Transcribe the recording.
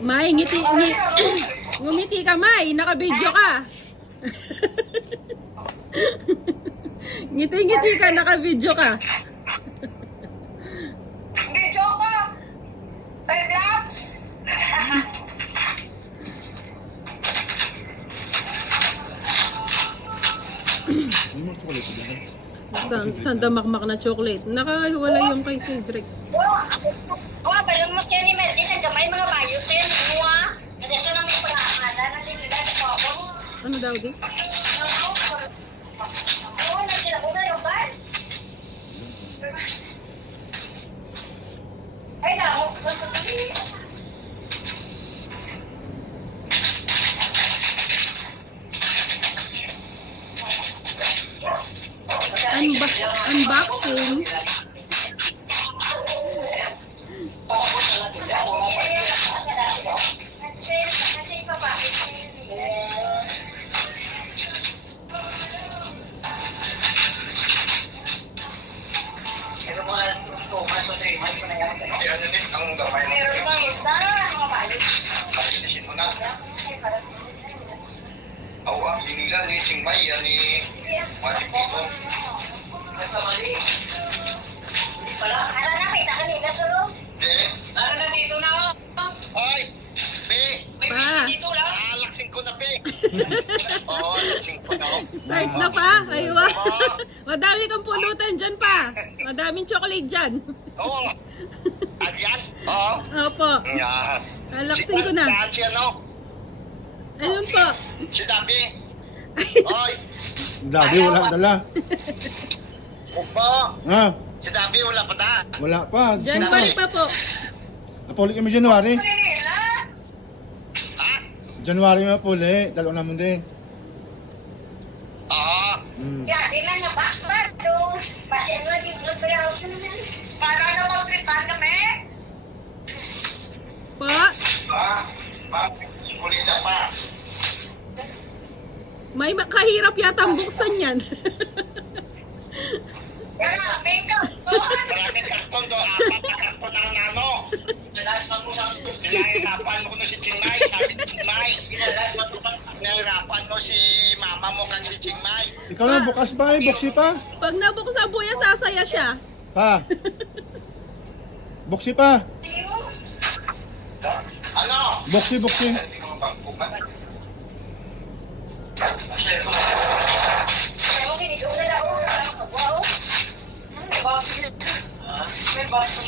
May, ngumiti ka, May. Naka-video ka. Ngiti-ngiti ka, naka-video ka. Video ko! Tayo vlog! Saan damakmak na chocolate? Nakahiwala yung kay Cedric. Kuha ba lang mo siya ni Melody na gamay mga bayutin? Kuha! Kasi ito na may pangakala na din nila sa pako. Ano daw di? Oo, nagsila ko na yung bar. Ay, nako. Unboxing. Meron pang isa, mga balik. Awa, sinila ni Singmay, ni Maripito. Ala na, kita kanila solo. Ano na dito na? Ay, Pe! Pa. Laksin ko na, Pe! Oo, laksin ko na. Start na pa. Aywa. Madami kang pulutan dyan pa. Madaming chocolate dyan. Oo. Agyan? Oo. Opo. Yan. Alaksin ko na. Si ano? Ayun po. Si Dabi. Oy, Dabi, wala dala. Opo. Ha? Si Dabi wala pa da. Wala pa. January pa po. Napuli kami January. Nila. Ha? January mapuli. Dalo naman din. Oo. Ya, di na nga box bar do. Basi ano di ko pero para na mag-prepare kami. Pa. Pa, kulita pa. May kahirap yata ang buksan yan. Kaya, makeup ko. Maraming karton do, 4 na karton ng nano. Pinahirapan mo na si Chingmay, sabi ni Chingmay. Pinahirapan mo si mama mo kan si Chingmay. Ikaw na, bukas pa eh. Buksi pa. Pag nabuksa buya, sasaya siya. Pa. Buksi pa. Ano? Buksi, buksi. Hindi ko mapagpukan. Ano ginito na lang ako. Wow. Box. May box.